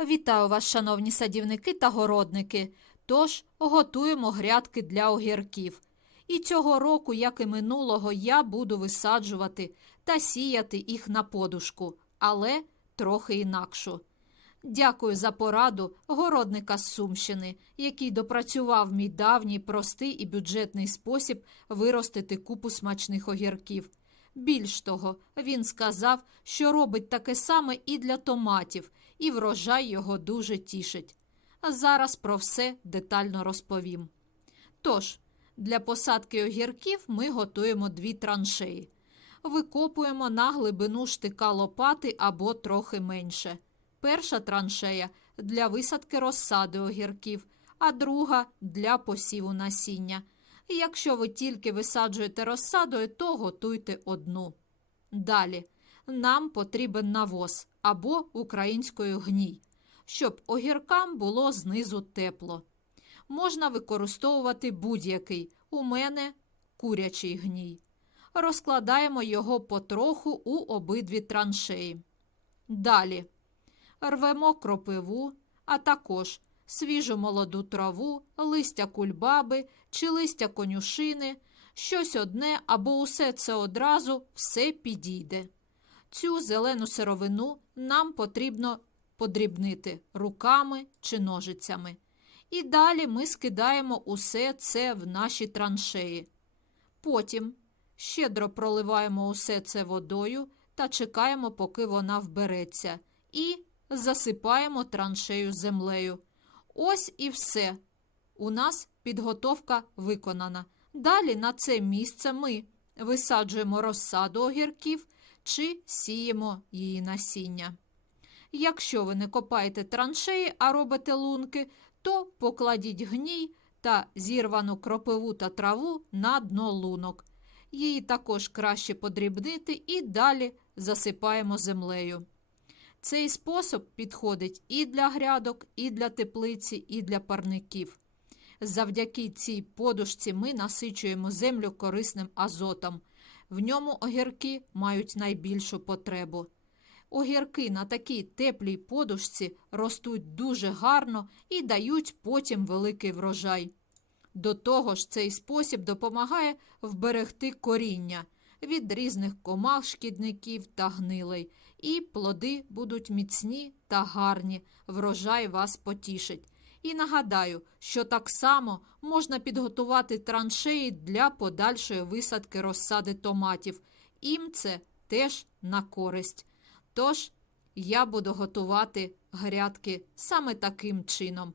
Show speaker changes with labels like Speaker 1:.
Speaker 1: Вітаю вас, шановні садівники та городники. Тож готуємо грядки для огірків. І цього року, як і минулого, я буду висаджувати та сіяти їх на подушку, але трохи інакшу. Дякую за пораду городника з Сумщини, який допрацював мій давній простий і бюджетний спосіб виростити купу смачних огірків. Більш того, він сказав, що робить таке саме і для томатів, і врожай його дуже тішить. Зараз про все детально розповім. Тож, для посадки огірків ми готуємо дві траншеї. Викопуємо на глибину штика лопати або трохи менше. Перша траншея для висадки розсади огірків, а друга для посіву насіння. Якщо ви тільки висаджуєте розсадою, то готуйте одну. Далі нам потрібен навоз або українською гній, щоб огіркам було знизу тепло. Можна використовувати будь-який. У мене курячий гній. Розкладаємо його потроху у обидві траншеї. Далі рвемо кропиву, а також свіжу молоду траву, листя кульбаби чи листя конюшини, щось одне або усе це одразу все підійде. Цю зелену сировину нам потрібно подрібнити руками чи ножицями. І далі ми скидаємо усе це в наші траншеї. Потім щедро проливаємо усе це водою та чекаємо, поки вона вбереться, і засипаємо траншею землею. Ось і все. У нас підготовка виконана. Далі на це місце ми висаджуємо розсаду огірків чи сіємо її насіння. Якщо ви не копаєте траншеї, а робите лунки, то покладіть гній та зірвану кропиву та траву на дно лунок. Її також краще подрібнити і далі засипаємо землею. Цей спосіб підходить і для грядок, і для теплиці, і для парників. Завдяки цій подушці ми насичуємо землю корисним азотом. В ньому огірки мають найбільшу потребу. Огірки на такій теплій подушці ростуть дуже гарно і дають потім великий врожай. До того ж, цей спосіб допомагає вберегти коріння від різних комах, шкідників та гнилей, і плоди будуть міцні та гарні, врожай вас потішить. І нагадаю, що так само можна підготувати траншеї для подальшої висадки розсади томатів. Їм це теж на користь. Тож я буду готувати грядки саме таким чином.